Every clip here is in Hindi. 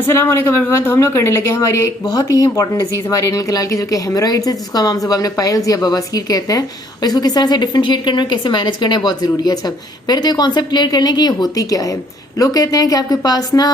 अस्सलाम वालेकुम एवरीवन। तो हम लोग करने लगे हमारी एक बहुत ही इंपॉर्टेंट डिजीज हमारे एनल कैनाल की, जो कि हेमोरॉइड्स है, जिसको हम आम ज़बान में पाइल्स या बवासीर कहते हैं। और इसको किस तरह से डिफरेंशिएट करना और कैसे मैनेज करना है बहुत जरूरी है। अच्छा, पहले तो ये कॉन्सेप्ट क्लियर कर लें कि ये होती क्या है। लोग कहते हैं कि आपके पास ना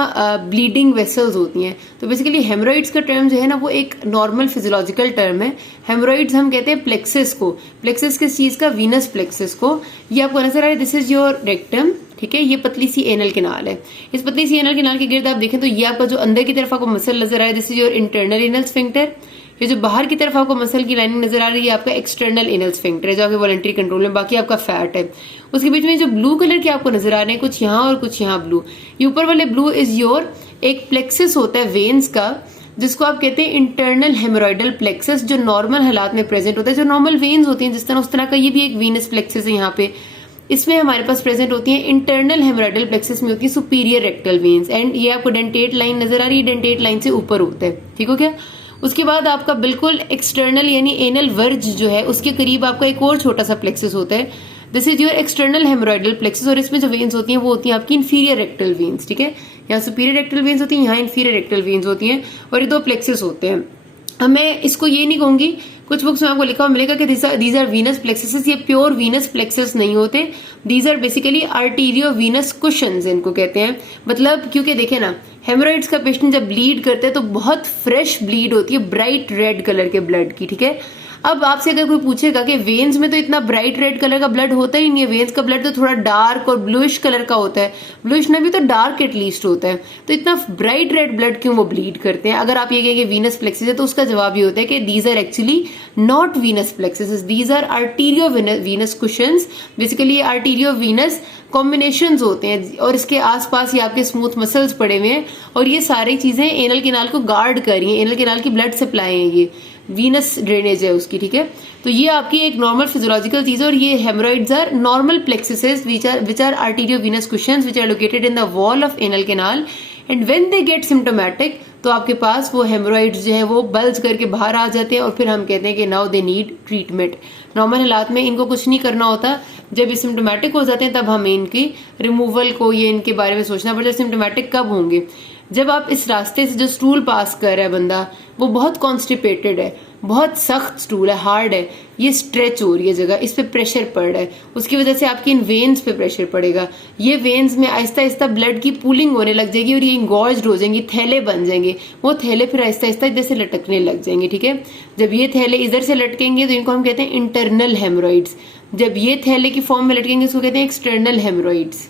ब्लीडिंग वेसल्स होती हैं। तो बेसिकली हेमोरॉइड्स का टर्म जो है ना वो एक नॉर्मल फिजियोलॉजिकल टर्म है। हेमोरॉइड्स हम कहते हैं प्लेक्सिस को। प्लेक्सिस किस चीज का? वीनस प्लेक्सिस को। ये आपको नजर आ रहा है, दिस इज योर रेक्टम, ठीक है। ये पतली सी एनल कैनाल है। इस पतली सी एनल कैनाल के गिर्द आप देखें तो ये आपका जो अंदर की तरफ आपको मसल नजर आ रहा है, this is your internal anal sphincter. ये जो बाहर की तरफ आपको मसल की लाइनिंग नजर आ रही है आपका एक्सटर्नल एनल स्फिंक्टर है, जो आपके वॉलंटरी कंट्रोल में, बाकी आपका फैट है। उसके बीच में जो ब्लू कलर के आपको नजर आ रहे हैं, कुछ यहाँ और कुछ यहाँ ब्लू, ये ऊपर वाले ब्लू इज योर एक प्लेक्सिस होता है वेन्स का, जिसको आप कहते हैं इंटरनल हेमोरॉइडल प्लेक्सिस, जो नॉर्मल हालात में प्रेजेंट होता है। जो नॉर्मल वेन्स होती हैं जिस तरह उस तरह का ये भी एक वीनस प्लेक्सिस है यहाँ पे। इसमें हमारे पास प्रेजेंट होती है इंटरनल हेमोरॉइडल प्लेक्सिस में होती है सुपीरियर रेक्टल वेन्स। एंड ये आपको डेंटेट लाइन नजर आ रही है, डेंटेट लाइन से ऊपर होता है, ठीक हो क्या। उसके बाद आपका बिल्कुल एक्सटर्नल यानी एनल वर्ज जो है उसके करीब आपका एक और छोटा सा प्लेक्सिस होता है, this is your external haemorrhoidal plexus. और इसमें जो वेन्स होती हैं वो होती हैं आपकी इंफीरियर रेक्टल वेन्स, ठीक है। यहाँ सुपीरियर रेक्टल वेन्स होती हैं, यहाँ इंफीरियर रेक्टल वेन्स होती हैं, और ये दो प्लेक्सिस होते हैं। अब मैं इसको ये नहीं कहूंगी, कुछ बुक्स में आपको लिखा हुआ मिलेगा कि दीज आर वीनस प्लेक्सिस। ये प्योर वीनस प्लेक्सिस नहीं होते, these are basically arteriovenous cushions इनको कहते हैं। मतलब क्योंकि देखे ना, हेमोरॉइड्स का पेशेंट जब ब्लीड करते हैं तो बहुत फ्रेश ब्लीड होती है, ब्राइट रेड कलर के ब्लड की, ठीक है। अब आपसे अगर कोई पूछेगा कि वेन्स में तो इतना ब्राइट रेड कलर का ब्लड होता ही नहीं है, वेन्स का ब्लड तो थोड़ा डार्क और ब्लूइश कलर का होता है, ब्लूइश ना भी तो डार्क एटलीस्ट होता है, तो इतना ब्राइट रेड ब्लड क्यों वो ब्लीड करते हैं। अगर आप ये कहेंगे वीनस प्लेक्सिस है तो उसका जवाब ये होता है कि these are actually not venous plexus, these are arteriovenous cushions. Basically arteriovenous combinations होते हैं, और इसके आसपास ये आपके स्मूथ मसल्स पड़े हुए हैं, और ये सारी चीजें एनल कैनाल को गार्ड कर रही हैं। एनल कैनाल की ब्लड सप्लाई है, ये वीनस ड्रेनेज है उसकी, ठीक है। तो ये आपकी एक नॉर्मल फिजियोलॉजिकल चीज है, और ये haemorrhoids are normal plexuses which are arteriovenous cushions which are located in the wall of anal canal. And when they get symptomatic, तो आपके पास वो हेमोरॉइड्स जो है वो बल्ज करके बाहर आ जाते हैं, और फिर हम कहते हैं कि now they need treatment. Normal हालात में इनको कुछ नहीं करना होता, जब ये सिम्टोमेटिक हो जाते हैं तब हमें इनकी रिमूवल को, ये इनके बारे में सोचना पड़ता है। सिम्टोमेटिक कब होंगे? जब आप इस रास्ते से जो स्टूल पास कर रहा है बंदा, वो बहुत कॉन्स्टिपेटेड है, बहुत सख्त स्टूल है, हार्ड है, ये स्ट्रेच हो रही है जगह, इस पे प्रेशर पड़ रहा है, उसकी वजह से आपकी इन वेन्स पे प्रेशर पड़ेगा। ये वेन्स में आहिस्ता आहिस्ता ब्लड की पूलिंग होने लग जाएगी, और ये इंगॉर्ज्ड हो जाएंगी, थैले बन जाएंगे। वो थैले फिर आहिस्ता आहिस्ता इधर से लटकने लग जाएंगे, ठीक है। जब ये थैले इधर से लटकेंगे तो इनको हम कहते हैं इंटरनल हेमोरॉइड्स। जब ये थैले की फॉर्म में लटकेंगे इसको कहते हैं एक्सटर्नल हेमोरॉइड्स।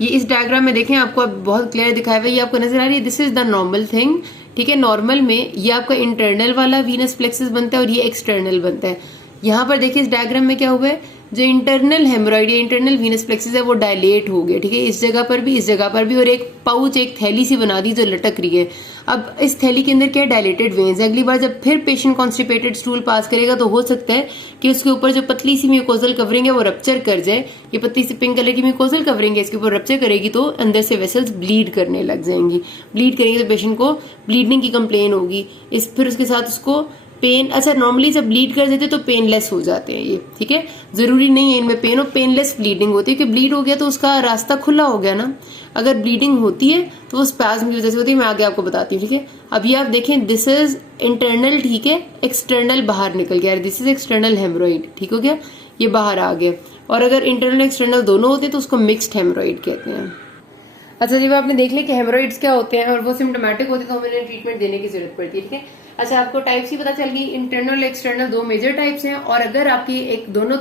ये इस डायग्राम में देखें, आपको अब बहुत क्लियर दिखाया हुआ है, ये आपको नजर आ रही है, this is the normal thing, ठीक है। नॉर्मल में ये आपका इंटरनल वाला वीनस प्लेक्सिस बनता है और ये एक्सटर्नल बनता है। यहाँ पर देखिए इस डायग्राम में क्या हुआ है, जो इंटरनल हेमोरॉइड या इंटरनल वीनस प्लेक्सिस है वो डायलेट हो गया, ठीक है। इस जगह पर भी, इस जगह पर भी, और एक पाउच, एक थैली सी बना दी जो लटक रही है। अब इस थैली के अंदर क्या डायलेटेड वेन्स है। अगली बार जब फिर पेशेंट कॉन्स्टिपेटेड स्टूल पास करेगा तो हो सकता है कि उसके ऊपर जो पतली सी म्यूकोजल कवरिंग है वो रप्चर कर जाए। ये पतली सी पिंक कलर की म्यूकोजल कवरिंग है, इसके ऊपर रप्चर करेगी तो अंदर से वेसल्स ब्लीड करने लग जाएंगी। ब्लीड करेंगे तो पेशेंट को ब्लीडिंग की कंप्लेन होगी। फिर उसके साथ उसको पेन, अच्छा नॉर्मली जब ब्लीड कर देते तो पेनलेस हो जाते हैं ये, ठीक है। जरूरी नहीं है इनमें पेन हो, पेनलेस ब्लीडिंग होती है कि ब्लीड हो गया तो उसका रास्ता खुला हो गया ना। अगर ब्लीडिंग होती है तो वो स्पैज्म की वजह से होती है, मैं आगे आपको बताती हूँ, ठीक है। अभी आप देखें, दिस इज इंटरनल, ठीक है, एक्सटर्नल बाहर निकल गया, दिस इज एक्सटर्नल हेमोरॉइड, ठीक हो गया, ये बाहर आ गया। और अगर इंटरनल एक्सटर्नल दोनों होते तो उसको मिक्स्ड हेमोरॉइड कहते हैं। अच्छा, जब आपने देख लिया कि हेमोरॉइड्स क्या होते हैं और वो सिम्टोमेटिक होते हैं तो हमें इन्हें ट्रीटमेंट देने की जरूरत पड़ती है, ठीक है। अच्छा, आपको टाइप्स ही पता चल गई, इंटरनल एक्सटर्नल दो मेजर टाइप्स हैं, और अगर आपकी एक दोनों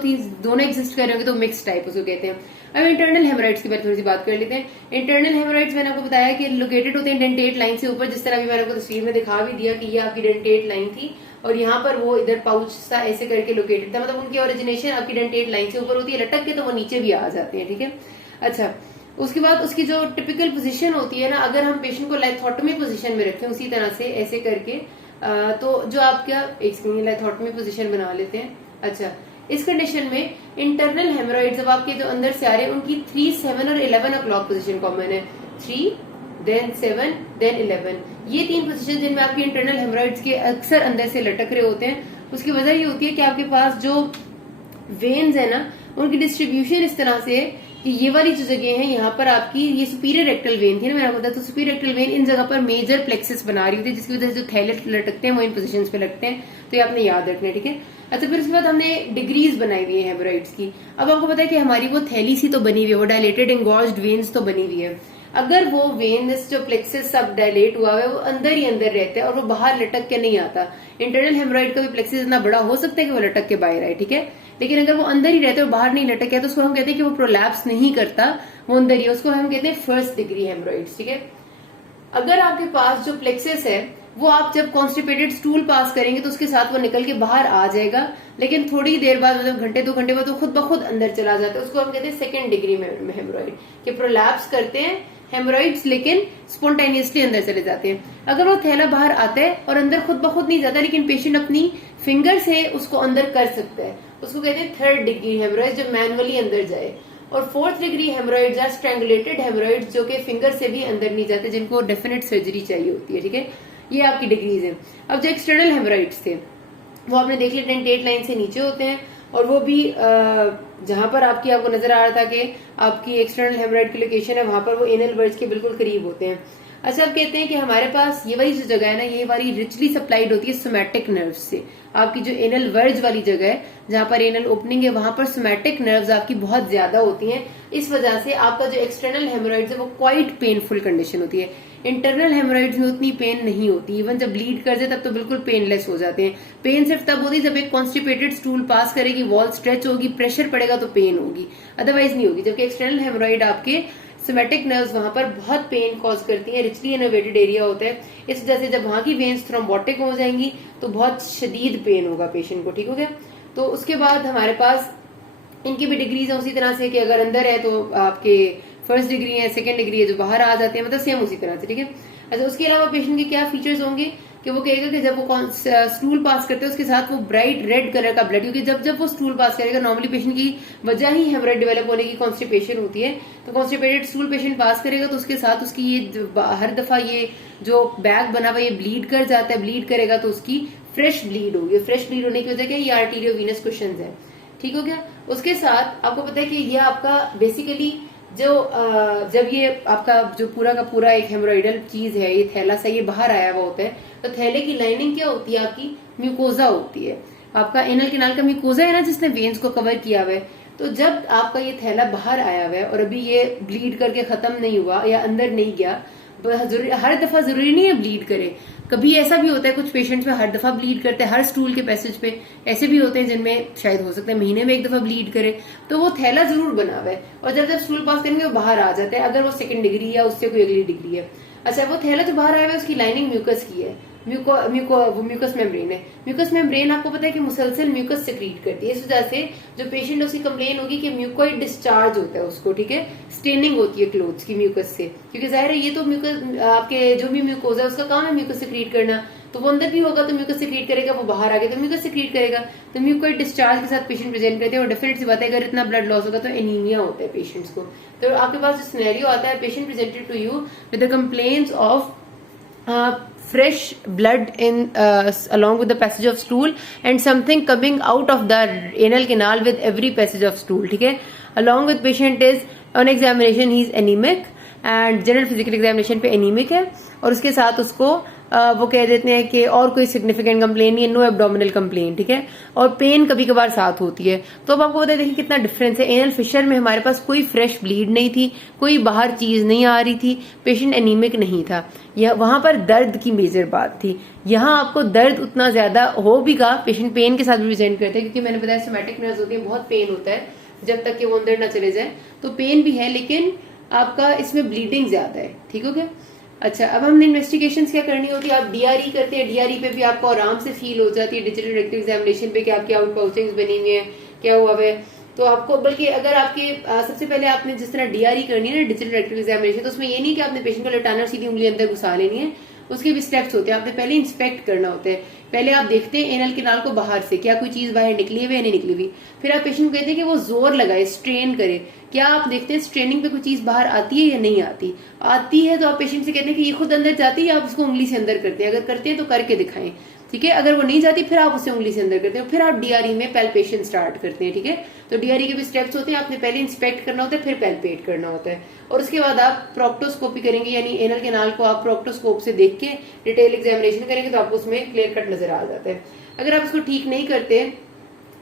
एग्जिस्ट कर रहे होंगे तो मिक्स टाइप उसको कहते हैं। अब इंटरनल हेमोरॉइड्स की बारे थोड़ी सी बात कर लेते हैं। इंटरनल हेमोरॉइड्स मैंने आपको बताया कि लोकेटेड होते हैं डेंटेट लाइन से ऊपर, जिस तरह अभी मैंने आपको तस्वीर में दिखा भी दिया कि ये आपकी डेंटेट लाइन थी, और यहाँ पर वो इधर पाउच सा ऐसे करके लोकेटेड था। मतलब उनकी ओरिजिनेशन आपकी डेंटेट लाइन से ऊपर होती है, लटक के तो वो नीचे भी आ जाते हैं, ठीक है। अच्छा, उसके बाद उसकी जो टिपिकल पोजीशन होती है ना, अगर हम पेशेंट को लाइथोटमी पोजीशन में रखें उसी तरह से ऐसे करके, तो जो आपका एक सेकंड लाइथोटमी पोजीशन बना लेते हैं। अच्छा, इस कंडीशन में इंटरनल हेमोरॉइड जब आपके जो अंदर से आ रहे हैं उनकी 3, 7 और 11 o'clock पोजीशन कॉमन है। 3 then 7 then 11, ये तीन पोजीशन जिनमें आपके इंटरनल हेमोरॉइड्स के अक्सर अंदर से लटक रहे होते हैं। उसकी वजह ये होती है कि आपके पास जो वेन्स है ना, उनकी डिस्ट्रीब्यूशन इस तरह से है कि ये वाली जो जगह है यहाँ पर आपकी ये सुपीरियर रेक्टल वेन थी ना, मैंने बताया, तो सुपीरियर रेक्टल वेन इन जगह पर मेजर प्लेक्सिस बना रही थी, जिसकी वजह से जो थैले लटकते हैं वो इन पोजीशन पे लगते हैं। तो ये आपने याद रखना है, ठीक है। अच्छा, फिर उसके बाद हमने डिग्रीज बनाई हुई है हेमोरॉइड्स की। अब आपको पता है कि हमारी वो थैली सी तो बनी हुई है, वो डायलेटेड एंगॉर्ज्ड वेन्स तो बनी हुई है। अगर वो वेन्स जो प्लेक्सिस सब डायलेट हुआ है वो अंदर ही अंदर रहता है और वो बाहर लटक के नहीं आता। इंटरनल हेमोरॉइड का भी प्लेक्सिस इतना बड़ा हो सकता है कि वो लटक के बाहर आए, ठीक है, लेकिन अगर वो अंदर ही रहता है और बाहर नहीं लटक है तो उसको हम कहते हैं कि वो प्रोलैप्स नहीं करता, वो अंदर ही, उसको हम कहते हैं फर्स्ट डिग्री हेमोरॉइड्स, ठीक है। अगर आपके पास जो प्लेक्सिस है वो आप जब कॉन्स्टिपेटेड स्टूल पास करेंगे तो उसके साथ वो निकल के बाहर आ जाएगा, लेकिन थोड़ी देर बाद, मतलब घंटे 2 घंटे बाद, वो खुद ब खुद अंदर चला जाता है। उसको हम कहते हैं सेकंड डिग्री हेमोरॉइड, कि प्रोलैप्स करते हैं हेमोरॉइड्स लेकिन स्पॉन्टेनियसली अंदर चले जाते हैं। अगर वो थैला बाहर आता है और अंदर खुद ब खुद नहीं जाता, लेकिन पेशेंट अपनी फिंगर से उसको अंदर कर सकता है, उसको कहते हैं थर्ड डिग्री हेमोरॉइड, जो मैनुअली अंदर जाए। और fourth degree haemorrhoids are strangulated haemorrhoids, जो कि फिंगर से भी अंदर नहीं जाते, जिनको डेफिनेट सर्जरी चाहिए होती है, ठीक है। ये आपकी डिग्रीज है। अब जो एक्सटर्नल हेमोरॉइड्स थे वो आपने देख लिया, डेंटेट लाइन से नीचे होते हैं, और वो भी जहां पर आपको नजर आ रहा था कि आपकी एक्सटर्नल हेमोरॉइड की लोकेशन है, वहां पर वो एनल वर्ज के बिल्कुल करीब होते हैं। अच्छा, अब कहते हैं कि हमारे पास ये वाली जो जगह है ना, ये वाली रिचली सप्लाइड होती है सोमैटिक नर्व्स से। आपकी जो एनल वर्ज वाली जगह है, जहां पर एनल ओपनिंग है, वहां पर सोमैटिक नर्व्स आपकी बहुत ज्यादा होती हैं। इस वजह से आपका जो एक्सटर्नल हेमोरॉइड्स है वो क्वाइट पेनफुल कंडीशन होती है। इंटरनल हेमोरॉइड्स में उतनी पेन नहीं होती, इवन जब ब्लीड कर जाए तब तो बिल्कुल पेनलेस हो जाते हैं। पेन सिर्फ तब होती है जब एक कॉन्स्टिपेटेड स्टूल पास करेगी, वॉल स्ट्रेच होगी, प्रेशर पड़ेगा तो पेन होगी, अदरवाइज नहीं होगी। जबकि एक्सटर्नल हेमोरॉइड आपके सोमैटिक नर्व्स वहां पर बहुत पेन कॉज करती है, रिचली इनोवेटेड एरिया होता है, इस वजह से जब वहां की वेन्स थ्रोम्बोटिक हो जाएंगी तो बहुत शदीद पेन होगा पेशेंट को, ठीक हो गया। तो उसके बाद हमारे पास इनकी भी डिग्रीज है उसी तरह से, कि अगर अंदर है तो आपके फर्स्ट डिग्री है, सेकंड डिग्री है, जो बाहर आ जाते हैं, मतलब सेम उसी तरह से, ठीक है। अच्छा, उसके अलावा पेशेंट के क्या फीचर्स होंगे कि वो कहेगा कि जब वो स्टूल पास करते हैं उसके साथ वो ब्राइट रेड कलर का ब्लड, क्योंकि जब वो स्टूल पास करेगा, नॉर्मली पेशेंट की वजह ही हेमोरॉइड डेवलप होने की कॉन्स्टिपेशन होती है, तो कॉन्स्टिपेटेड स्टूल पेशेंट पास करेगा तो उसके साथ उसकी ये हर दफा ये जो बैग बना हुआ ये ब्लीड कर जाता है, ब्लीड करेगा तो उसकी फ्रेश ब्लीड होगी। फ्रेश ब्लीड होने की वजह क्या है, ये आर्टीरियोवीनस क्वेश्चन है, ठीक हो गया। उसके साथ आपको पता है कि ये आपका बेसिकली जो जब ये आपका जो पूरा का पूरा एक हेमोरॉइडल चीज है, ये थैला सा ये बाहर आया हुआ होता है, तो थैले की लाइनिंग क्या होती है, आपकी म्यूकोजा होती है। आपका एनल कैनाल का म्यूकोजा है ना, जिसने वेन्स को कवर किया हुआ है। तो जब आपका ये थैला बाहर आया हुआ है और अभी ये ब्लीड करके खत्म नहीं हुआ या अंदर नहीं गया, हर दफा जरूरी नहीं है ब्लीड करे, कभी ऐसा भी होता है कुछ पेशेंट्स में हर दफा ब्लीड करते हैं हर स्टूल के पैसेज पे, ऐसे भी होते हैं जिनमें शायद हो सकता है महीने में एक दफा ब्लीड करे, तो वो थैला जरूर बना हुआ है और जब स्टूल पास करेंगे वो बाहर आ जाता है, अगर वो सेकंड डिग्री या उससे कोई अगली डिग्री है। अच्छा, वो थैला जो बाहर आया हुआ है उसकी लाइनिंग म्यूकस की है, वो म्यूकस मेम्ब्रेन है। म्यूकस मेम्ब्रेन आपको पता है कि मुसलसल म्यूकस सेक्रीट करती है, इस वजह से जो पेशेंट उसकी कंप्लेन होगी कि म्यूकोइड डिस्चार्ज होता है उसको, ठीक है, स्टेनिंग होती है क्लोथ्स की म्यूकस से, क्योंकि जाहिर है ये तो म्यूकस आपके जो भी म्यूकोज है उसका काम है म्यूकस सेक्रीट करना, तो वो अंदर भी होगा तो म्यूकस सेक्रीट करेगा, वो बाहर आ गया तो म्यूकस सेक्रीट करेगा, तो म्यूकोइड डिस्चार्ज के साथ पेशेंट प्रेजेंट करते हैं। और डेफिनेट सी बात है, अगर इतना ब्लड लॉस होगा तो एनीमिया होता है पेशेंट्स को। तो आपके पास जो सिनेरियो आता है, patient presented to you with the complaints of fresh blood in along with the passage of stool and something coming out of the anal canal with every passage of stool, ठीक है। along with patient is on examination he is anemic and general physical examination पे anemic है, और उसके साथ उसको वो कह देते हैं कि और कोई सिग्निफिकेंट कंप्लेन नहीं है, नो एब्डोमिनल कंप्लेन, ठीक है, और पेन कभी कभार साथ होती है। तो अब आपको बताइए देखिए कितना डिफरेंस है। एनल फिशर में हमारे पास कोई फ्रेश ब्लीड नहीं थी, कोई बाहर चीज नहीं आ रही थी, पेशेंट एनीमिक नहीं था, यह वहां पर दर्द की मेजर बात थी। यहाँ आपको दर्द उतना ज्यादा हो भी का, पेशेंट पेन के साथ भी प्रेजेंट करते हैं, क्योंकि मैंने बताया सोमैटिक नर्व्स होती है, बहुत पेन होता है जब तक कि वो अंदर ना चले जाए, तो पेन भी है लेकिन आपका इसमें ब्लीडिंग ज्यादा है, ठीक हो गया। अच्छा, अब हमने इन्वेस्टिगेशन क्या करनी होती है, आप डीआरई करते हैं, डीआरई पे भी आपको आराम से फील हो जाती है डिजिटल रेक्टल एग्जामिनेशन पे कि आपकी आउट पाउचिंग्स बनी हुई है, क्या हुआ है, तो आपको बल्कि अगर आपके सबसे पहले आपने जिस तरह डीआरई करनी है ना डिजिटल रेक्टल एग्जामिनेशन, तो उसमें ये नहीं कि आपने पेशेंट को लटाना सीधी उंगली अंदर घुसा लेनी है, उसके भी स्टेप्स होते हैं, आपने पहले इंस्पेक्ट करना होता है। पहले आप देखते हैं एनल कैनाल को बाहर से, क्या कोई चीज बाहर निकली हुई है नहीं निकली हुई। फिर आप पेशेंट को कहते हैं कि वो जोर लगाए, स्ट्रेन करे। क्या आप देखते हैं स्ट्रेनिंग पे कोई चीज बाहर आती है या नहीं आती? आती है तो आप पेशेंट से कहते हैं कि ये खुद अंदर जाती है, आप उसको उंगली से अंदर करते हैं। अगर करते हैं तो करके दिखाएं, ठीक है। अगर वो नहीं जाती फिर आप उसे उंगली से अंदर करते हैं। फिर आप डीआरई में पैल्पेशन स्टार्ट करते हैं, ठीक है। तो डीआरई के भी स्टेप्स होते हैं, आपने पहले इंस्पेक्ट करना होता है, फिर पैल्पेट करना होता है, और उसके बाद आप प्रोक्टोस्कोपी करेंगे, यानी एनल कैनाल को आप प्रोक्टोस्कोप से देख के डिटेल एग्जामिनेशन करेंगे तो आपको उसमें क्लियर कट नजर आ जाता है। अगर आप इसको ठीक नहीं करते,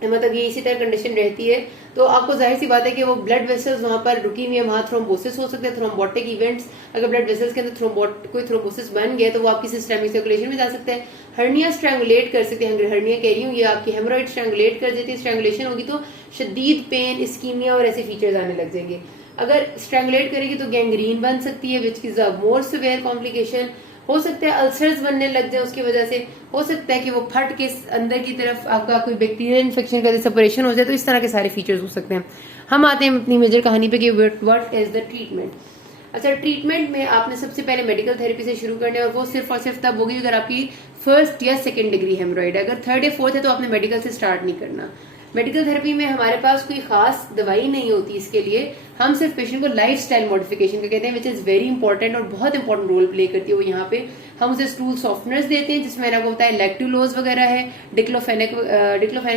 मतलब ये इसी तरह कंडीशन रहती है, तो आपको जाहिर सी बात है कि वो ब्लड वेसल्स वहां पर रुकी हुई है, वहां थ्रोम्बोसिस हो सकते हैं, थ्रोम्बोटिक इवेंट्स। अगर ब्लड वेसल्स के अंदर कोई थ्रोम्बोसिस बन गया तो वो आपकी सिस्टमिक सर्कुलेशन में जा सकता है। हर्निया स्ट्रैंगुलेट कर सकते हैं, हर्निया कह रही हूँ, ये आपकी हेमोरॉइड स्ट्रैंगुलेट कर देती है। स्ट्रैंगुलेशन होगी तो शदीद पेन, इस्कीमिया और ऐसे फीचर्स आने लग जाएंगे। अगर स्ट्रैंगुलेट करेगी तो गैंग्रीन बन सकती है, which is a more severe complication. हो सकता है अल्सर्स बनने लग जाए उसकी वजह से, हो सकता है कि वो फट के अंदर की तरफ आपका कोई बैक्टीरियल इन्फेक्शन का सेपरेशन हो जाए। तो इस तरह के सारे फीचर्स हो सकते हैं। हम आते हैं अपनी मेजर कहानी पे कि व्हाट इज द ट्रीटमेंट। अच्छा, ट्रीटमेंट में आपने सबसे पहले मेडिकल थेरेपी से शुरू करना है, और वो सिर्फ और सिर्फ तब होगी अगर आपकी फर्स्ट या सेकेंड डिग्री हेमोरॉइड है। अगर थर्ड या फोर्थ है तो आपने मेडिकल से स्टार्ट नहीं करना। मेडिकल थेरेपी में हमारे पास कोई खास दवाई नहीं होती इसके लिए, हम सिर्फ पेशेंट को लाइफ स्टाइल मॉडिफिकेशन का कहते हैं, विच इज वेरी इंपॉर्टेंट और बहुत इंपॉर्टेंट रोल प्ले करती है वो यहाँ पे। हम उसे स्टूल सॉफ्टनर्स देते हैं, जिसमें मैंने आपको बताया लैक्टुलोज वगैरह है, डिक्लोफेनिक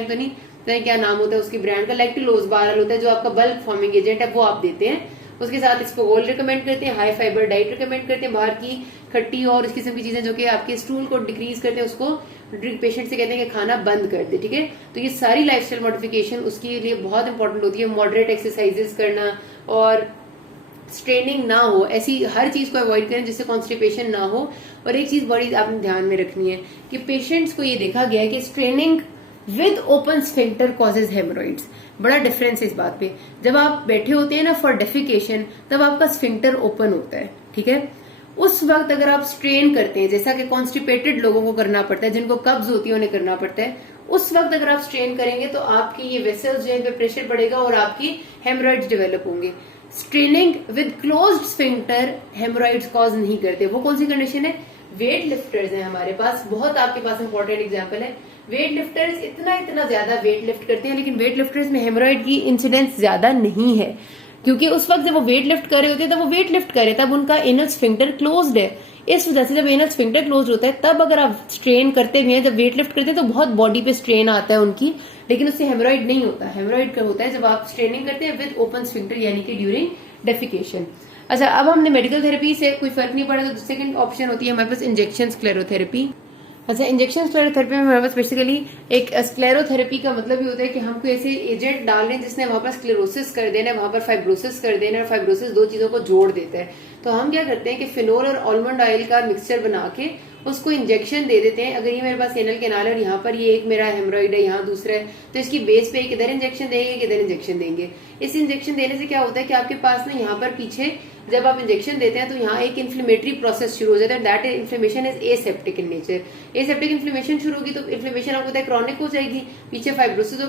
तो नहीं क्या नाम होता है उसकी ब्रांड का, लैक्टुलोज बारल होता है जो आपका बल्क फॉर्मिंग एजेंट है, वो आप देते हैं। उसके साथ इसको गोल रिकमेंड करते हैं, हाई फाइबर डाइट रिकमेंड करते हैं, बाहर की खट्टी और इस किस्म की चीजें जो कि आपके स्टूल को डिक्रीज करते हैं, उसको पेशेंट से कहते हैं कि खाना बंद कर दे, ठीक है। तो ये सारी लाइफस्टाइल मॉडिफिकेशन उसके लिए बहुत इंपॉर्टेंट होती है। मॉडरेट एक्सरसाइजेस करना और स्ट्रेनिंग ना हो, ऐसी हर चीज को अवॉइड करें जिससे कॉन्स्टिपेशन ना हो। और एक चीज बड़ी आपने ध्यान में रखनी है कि पेशेंट्स को ये देखा गया है कि straining with open sphincter causes haemorrhoids. बड़ा डिफरेंस है इस बात पे। जब आप बैठे होते हैं ना फॉर डेफिकेशन, तब आपका स्फिंक्टर ओपन होता है, ठीक है। उस वक्त अगर आप स्ट्रेन करते हैं, जैसा कि कॉन्स्टिपेटेड लोगों को करना पड़ता है, जिनको कब्ज होती है उन्हें करना पड़ता है, उस वक्त अगर आप स्ट्रेन करेंगे तो आपकी ये वेसल्स जो है पे प्रेशर बढ़ेगा और आपकी हेमोरॉइड्स डेवलप होंगे। Straining with closed sphincter haemorrhoids cause नहीं करते। वो कौन सी कंडीशन है? वेट लिफ्टर्स हैं हमारे पास, बहुत आपके पास इंपॉर्टेंट एग्जांपल है। वेट लिफ्टर्स इतना ज्यादा वेट लिफ्ट करते हैं, लेकिन वेट लिफ्टर्स में हेमोरॉइड की इंसिडेंस ज्यादा नहीं है, क्योंकि उस वक्त जब वो वेट लिफ्ट कर रहे होते हैं तब वो वेट लिफ्ट कर रहे हैं, तब उनका एनल स्फिंक्टर क्लोज्ड है। इस वजह से जब एनल स्फिंक्टर क्लोज्ड होता है तब अगर आप स्ट्रेन करते भी हैं, जब वेट लिफ्ट करते हैं तो बहुत बॉडी पे स्ट्रेन आता है उनकी, लेकिन उससे हेमोरॉइड नहीं होता। हेमोरॉइड का होता है जब आप स्ट्रेनिंग करते हैं विद ओपन स्फिंक्टर, यानी कि ड्यूरिंग डेफिकेशन। अच्छा, अब हमने मेडिकल थेरेपी से कोई फर्क नहीं पड़ा तो सेकंड ऑप्शन होती है हमारे पास इंजेक्शन स्क्लेरोथेरेपी। अच्छा, इंजेक्शन स्क्लेरोथेरेपी में हमारे पास बेसिकली एक स्क्लेरोथेरेपी का मतलब ये होता है कि हम कोई ऐसे एजेंट डाल रहे हैं जिसने वहां पर स्क्लेरोसिस कर देना है, वहां पर फाइब्रोसिस कर देना है, और फाइब्रोसिस दो चीजों को जोड़ देता है। तो हम क्या करते हैं कि फिनोल और आलमंड ऑयल का मिक्सचर बना के उसको इंजेक्शन दे देते हैं। अगर ये मेरे पास एनल कैनाल है और यहाँ पर ये एक मेरा हेमोरॉइड है, यहाँ दूसरा है, तो इसकी बेस पे एक इधर इंजेक्शन देंगे, एक इधर इंजेक्शन देंगे। इस इंजेक्शन देने से क्या होता है कि आपके पास ना यहाँ पर पीछे जब आप इंजेक्शन देते हैं तो यहाँ एक इन्फ्लेमेटरी प्रोसेस शुरू हो जाता है, that inflammation is aseptic in nature. Aseptic inflammation शुरू होगी तो इन्फ्लेमेशन आपको पता है क्रॉनिक हो जाएगी, पीछे फाइब्रोसिस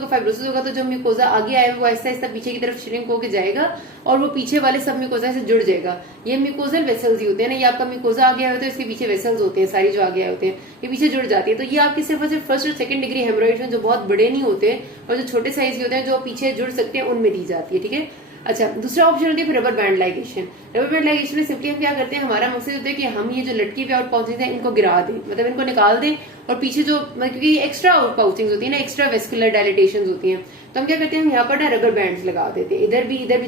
होगा तो जो म्यूकोजा आगे आया वो आहिस्ता आहिस्ता पीछे की तरफ श्रिंक होकर जाएगा और वो पीछे वाले सब म्यूकोजा से जुड़ जाएगा। ये म्यूकोजल वेसल्स ही होते हैं ना, ये आपका म्यूकोजा आ गया होता है, इसके पीछे वेसल्स होते हैं, सारी जो आगे आए होते हैं ये पीछे जुड़ जाती है। तो ये आपकी सिर्फ और सिर्फ फर्स्ट और सेकंड डिग्री हेमोरॉइड्स में जो बहुत बड़े नहीं होते और जो छोटे साइज के होते हैं जो पीछे जुड़ सकते हैं उनमें दी जाती है, ठीक है। अच्छा, दूसरा ऑप्शन होती है rubber band ligation. Rubber band ligation में सिंपली हम क्या करते हैं, हमारा मकसद होता है कि हम ये जो लटकी पे आउट पाउचिंग है इनको गिरा दें, मतलब इनको निकाल दें, और पीछे जो क्योंकि एक्स्ट्रा आउट पाउचिंग होती है ना, एक्स्ट्रा वेस्कुलर डायलिटेशन होती हैं, तो हम क्या करते हैं, हम यहाँ पर ना रबर बैंड्स लगा देते हैं, इधर भी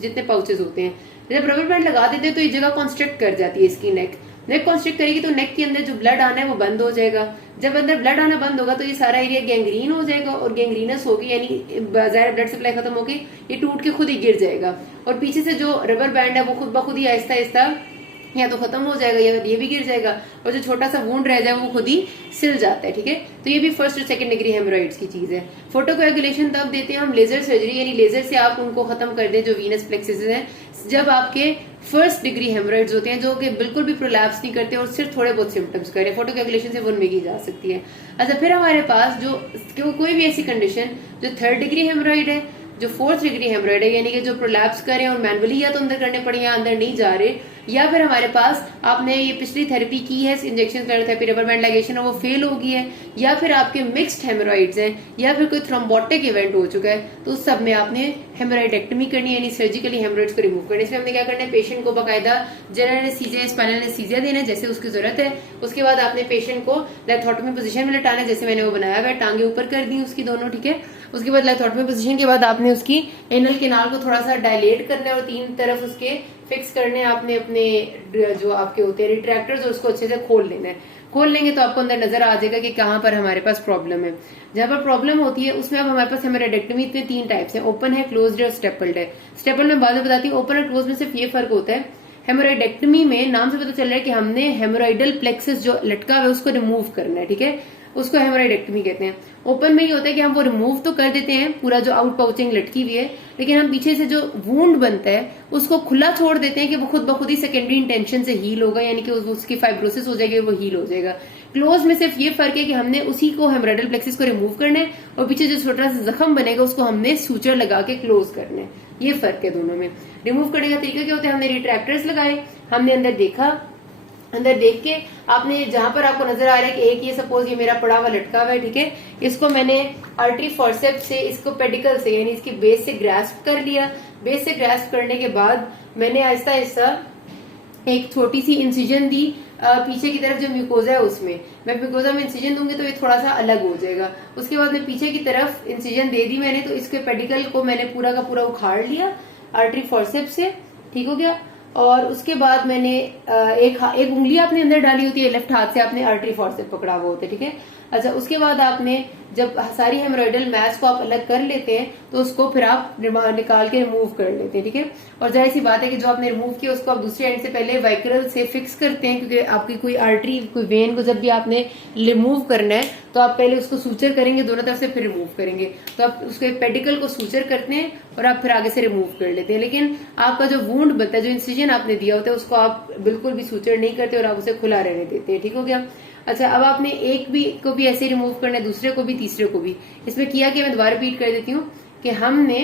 जितने पाउचेस होते हैं। जब रबर बैंड लगा देते हैं तो ये जगह कॉन्स्ट्रिक्ट कर जाती है इसकी नेक कॉन्स्ट्रिक्ट करेगी तो नेक के अंदर जो ब्लड आना है वो बंद हो जाएगा। जब अंदर ब्लड आना बंद होगा तो ये सारा एरिया गैंग्रीन हो जाएगा और गैंग्रीनस होगी, यानी ज़ाहिर ब्लड सप्लाई खत्म होगी, ये टूट के खुद ही गिर जाएगा और पीछे से जो रबर बैंड है वो खुद ब खुद ही आहिस्ता आहिस्ता या तो खत्म हो जाएगा या ये भी गिर जाएगा और जो छोटा सा वूंड रह जाए वो खुद ही सिल जाता है, ठीक है। तो ये भी फर्स्ट और सेकंड डिग्री हेमोरॉइड्स की चीज है। फोटोकोएगुलेशन तब देते हैं हम लेजर सर्जरी, यानी लेजर से आप उनको खत्म कर दें जो वीनस प्लेक्सिस हैं, जब आपके फर्स्ट डिग्री हेमोरॉइड्स होते हैं जो कि बिल्कुल भी प्रोलैप्स नहीं करते और सिर्फ थोड़े बहुत सिम्टम्स करें, फोटोकोएगुलेशन से उनमें की जा सकती है। अच्छा, फिर हमारे पास जो कोई भी ऐसी कंडीशन जो थर्ड डिग्री हेमोरॉइड है, जो फोर्थ डिग्री हेमोरॉइड है, यानी कि जो प्रोलैप्स करें और मैनुअली या तो अंदर करने पड़े या अंदर नहीं जा रहे, या फिर हमारे पास आपने ये पिछली थेरेपी की है, इंजेक्शन क्लेरोथेरेपी, रबर बैंड लाइगेशन, वो फेल हो गई है, या फिर आपके मिक्स्ड हेमोरॉइड्स हैं, या फिर कोई थ्रोम्बोटिक इवेंट हो चुका है, तो उस सब में आपने हेमोरॉइडेक्टमी करनी है, यानी सर्जिकली हेमोरॉइड्स को रिमूव करना है। इसमें हमने क्या करना है, पेशेंट को बाकायदा जनरल एनेस्थीसिया, स्पाइनल एनेस्थीसिया देना है जैसे उसकी जरूरत है। उसके बाद आपने पेशेंट को लेथोटमी पोजीशन में लेटाना है, जैसे मैंने वो बनाया हुआ है, टांगे ऊपर कर दी उसकी दोनों, ठीक है। उसके बाद लेथोटमी पोजीशन के बाद आपने उसकी एनल केनाल को थोड़ा सा डायलेट करना है और 3 तरफ उसके फिक्स करने हैं आपने अपने जो आपके होते हैं रिट्रैक्टर्स, और उसको अच्छे से खोल लेना है। खोल लेंगे तो आपको अंदर नजर आ जाएगा कि कहाँ पर हमारे पास प्रॉब्लम है। जहां पर प्रॉब्लम होती है उसमें अब हमारे पास हेमोरॉइडेक्टमी में 3 टाइप्स है, ओपन है, क्लोज्ड है और स्टेपल्ड है। स्टेपल्ड में बाद में बताती हूँ। ओपन और क्लोज में सिर्फ ये फर्क होता है, हेमोरॉइडेक्टमी में नाम से पता चल रहा है कि हमने हेमोरॉइडल प्लेक्सस जो लटका हुआ है उसको रिमूव करना है, ठीक है, उसको हेमोरॉइडेक्टमी कहते हैं। ओपन में ये होता है कि हम वो रिमूव तो कर देते हैं पूरा जो आउट पाउचिंग लटकी हुई है, लेकिन हम पीछे से जो वूंड बनता है उसको खुला छोड़ देते हैं कि वो खुद ब खुद ही सेकेंडरी इंटेंशन से हील होगा, यानी कि उसकी फाइब्रोसिस हो जाएगी और वो हील हो जाएगा। क्लोज में सिर्फ ये फर्क है कि हमने उसी को हेमोरॉइडल प्लेक्सिस को रिमूव करना है और पीछे जो छोटा सा जख्म बनेगा उसको हमने सूचर लगा के क्लोज करना है। ये फर्क है दोनों में। रिमूव करने का तरीका क्या होता है, हमने रिट्रैक्टर्स लगाए, हमने अंदर देखा, अंदर देख के आपने जहां पर आपको नजर आ रहा है कि एक ये सपोज ये मेरा पड़ा हुआ लटका हुआ है, ठीक है, इसको मैंने आर्टरी फॉर्सेप्स से इसको पेडिकल से यानी इसकी बेस से ग्रास्प कर लिया। बेस से ग्रास्प करने के बाद मैंने आहिस्ता आहिस्ता एक छोटी सी इंसिजन दी पीछे की तरफ जो म्यूकोजा है उसमें। मैं म्यूकोजा में इंसिजन दूंगी तो ये थोड़ा सा अलग हो जाएगा। उसके बाद मैं पीछे की तरफ इंसिजन दे दी मैंने, तो इसके पेडिकल को मैंने पूरा का पूरा उखाड़ लिया आर्टरी फॉर्सेप्स से, ठीक हो गया। और उसके बाद मैंने एक उंगली आपने अंदर डाली होती है, लेफ्ट हाथ से आपने आर्टरी फॉर्सेप्स पकड़ा हुआ होता है, ठीक है। अच्छा, उसके बाद आपने जब सारी हेमोरॉइडल मैस को आप अलग कर लेते हैं तो उसको फिर आप निकाल के रिमूव कर लेते हैं, ठीक है। और जाहिर सी बात है कि जो आपने रिमूव किया उसको आप दूसरे एंड से पहले वाइक्रल से फिक्स करते हैं, क्योंकि आपकी कोई आर्टरी कोई वेन को जब भी आपने रिमूव करना है तो आप पहले उसको सूचर करेंगे दोनों तरफ से, फिर रिमूव करेंगे। तो आप उसके पेडिकल को सूचर करते हैं और आप फिर आगे से रिमूव कर लेते हैं। लेकिन आपका जो वुंड बनता है, जो इंसिजन आपने दिया होता है, उसको आप बिल्कुल भी सूचर नहीं करते और आप उसे खुला रहने देते हैं, ठीक हो गया। अच्छा, अब आपने एक भी को भी ऐसे रिमूव करना है, दूसरे को भी, तीसरे को भी। इसमें किया कि मैं दोबारा रिपीट कर देती हूँ कि हमने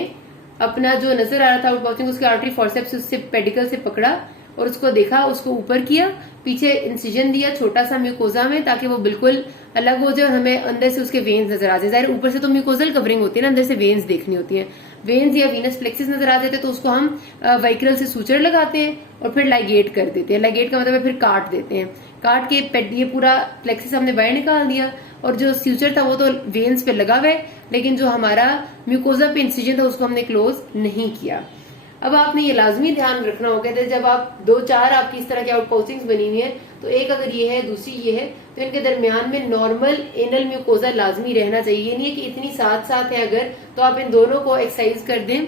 अपना जो नजर आ रहा था आउट पाउचिंग उसके आर्टरी फॉर्सेप्स उससे पेडिकल से पकड़ा और उसको देखा, उसको ऊपर किया, पीछे इंसिजन दिया छोटा सा म्यूकोजा में ताकि वो बिल्कुल अलग हो जाए और हमें अंदर से उसके वेन्स नजर आ जाए। जाहिर ऊपर से तो म्यूकोजल कवरिंग होती है ना, अंदर से वेन्स देखनी होती है। वेन्स या वीनस प्लेक्सिस नजर आ जाते हैं तो उसको हम वाइक्रल से सूचर लगाते हैं और फिर लाइगेट कर देते हैं। लाइगेट का मतलब है फिर काट देते हैं। काट के ये पूरा प्लेक्सिस हमने बाहर निकाल दिया और जो सूचर था वो तो वेन्स पे लगा हुआ है, लेकिन जो हमारा म्यूकोजा पे इंसिजन था उसको हमने क्लोज नहीं किया। अब आपने ये लाजमी ध्यान रखना होगा कि जब आप 2-4 आपकी इस तरह की आउट पाउचिंग्स बनी हुई है, तो एक अगर ये है दूसरी ये है, तो इनके दरमियान में नॉर्मल एनल म्यूकोजा लाजमी रहना चाहिए। ये नहीं है कि इतनी साथ साथ है अगर, तो आप इन दोनों को एक्सरसाइज कर दें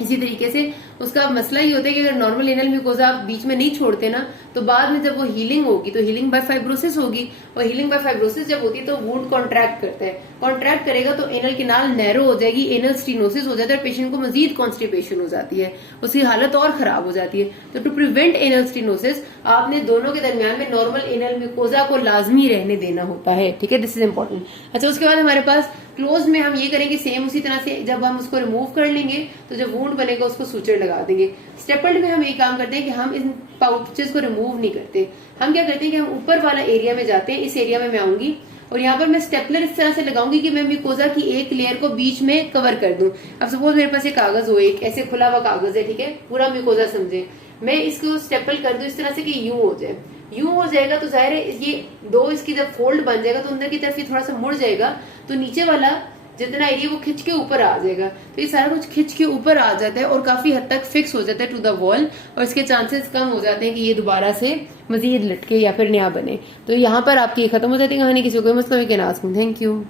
इसी तरीके से। उसका मसला ये होता है कि अगर नॉर्मल एनल म्यूकोजा आप बीच में नहीं छोड़ते ना, तो बाद में जब वो हीलिंग होगी तो हीलिंग बाय फाइब्रोसिस होगी, और हीलिंग बाय फाइब्रोसिस जब होती है तो वुंड कॉन्ट्रैक्ट करता है। कॉन्ट्रैक्ट करेगा तो एनल केनाल नैरो हो जाएगी, एनल स्टीनोसिस हो जाता है और पेशेंट को मजीद कॉन्स्टिपेशन हो जाती है, उसकी हालत और खराब हो जाती है। तो टू प्रिवेंट एनल स्टीनोसिस आपने दोनों के दरमियान में नॉर्मल एनल म्यूकोजा को लाजमी रहने देना होता है, ठीक है, दिस इज इंपॉर्टेंट। अच्छा, उसके बाद हमारे पास क्लोज में हम ये करेंगे सेम उसी तरह से, जब हम उसको रिमूव कर लेंगे तो जब वुंड बनेगा उसको सूचर लगा देंगे। स्टेपल्ड में हम ये काम करते हैं कि हम इन पाउचेस को रिमूव नहीं करते। हम क्या करते हैं कि हम ऊपर वाला एरिया में जाते हैं, इस एरिया में मैं आऊंगी और यहाँ पर मैं स्टेपलर इस तरह से लगाऊंगी कि मैं म्यूकोजा की एक लेयर को बीच में कवर कर दूं। अब सपोज मेरे पास एक कागज हो, एक ऐसे खुला हुआ कागज है, ठीक है, पूरा म्यूकोजा समझे, मैं इसको स्टेपल कर दूं इस तरह से कि यूं हो जाए। यूं हो जाएगा तो जाहिर है ये दो इसकी जब फोल्ड बन जाएगा तो अंदर की तरफ ये थोड़ा सा मुड़ जाएगा, तो नीचे वाला जितना एरिया वो खिंच के ऊपर आ जाएगा। तो ये सारा कुछ खिंच के ऊपर आ जाता है और काफी हद तक फिक्स हो जाता है टू द वॉल, और इसके चांसेस कम हो जाते हैं कि ये दोबारा से मजीद लटके या फिर नया बने। तो यहाँ पर आपकी खत्म हो जाती है कहानी। किसी को कोई मसला है कि ना, थैंक यू।